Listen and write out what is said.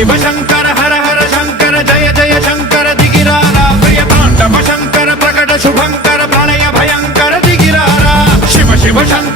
शिव शंकर हर हर शंकर जय जय शंकर दिगिरारा प्रिय तांडव शंकर प्रकट शुभंकर प्रणय भयंकर दिगिरारा शिव शिव शंकर